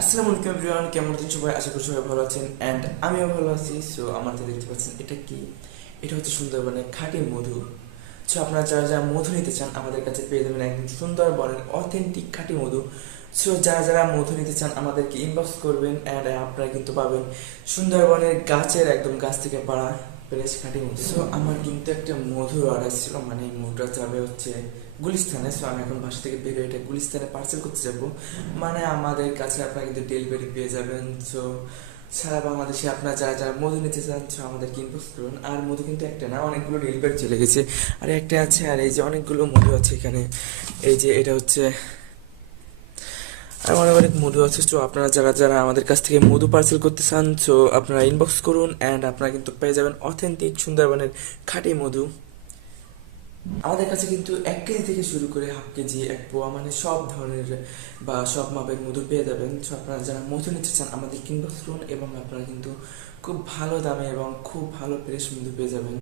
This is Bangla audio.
আসসালামু আলাইকুম এভরিওয়ান, কেমন আছেন সবাই? আশা করি সবাই ভালো আছেন অ্যান্ড আমিও ভালো আছি। সো আমাদের দেখতে পাচ্ছেন এটা কি? এটা হচ্ছে সুন্দরবনের খাঁটি মধু। সো আপনারা যারা যারা মধু নিতে চান আমাদের কাছে পেয়ে যাবেন একদম সুন্দরবনের অথেন্টিক খাঁটি মধু। সো যারা যারা মধু নিতে চান আমাদেরকে ইনবক্স করবেন অ্যান্ড আপনারা কিন্তু পাবেন সুন্দরবনের গাছের একদম গাছ থেকে পাড়া ফ্রেশ খাঁটি মধু। সো আমার কিন্তু একটা মধুর অর্ডার ছিল, মানে এই মধুটা যাবে হচ্ছে গুলিস্তানে। সো আমি এখন বাসা থেকে বের হয়ে এটা গুলিস্তানে পার্সেল করতে যাবো। মানে আমাদের কাছে আপনারা কিন্তু ডেলিভারি পেয়ে যাবেন। সো সারা বাংলাদেশে আপনারা যারা যারা মধু নিতে চান সো আমাদেরকে ইনবক্স করুন। আর মধু কিন্তু একটা না, অনেকগুলো ডেলিভারি চলে গেছে, আর একটা আছে। আর এই যে অনেকগুলো মধু আছে এখানে, এই যে এটা হচ্ছে, আর অনেক অনেক মধু আছে। তো আপনারা যারা যারা আমাদের কাছ থেকে মধু পার্সেল করতে চান সো আপনারা ইনবক্স করুন অ্যান্ড আপনারা কিন্তু পেয়ে যাবেন অথেন্টিক সুন্দরবনের খাঁটি মধু। আমাদের কাছে কিন্তু 1 কেজি থেকে শুরু করে হাফ কেজি, 1 পোয়া, মানে সব ধরনের বা সব মাপের মধু পেয়ে যাবেন। তো আপনারা যারা মধু নিতে চান আমাদের ইনবক্স করুন এবং আপনারা কিন্তু খুব ভালো দামে এবং খুব ভালো ফ্রেশ মধু পেয়ে যাবেন।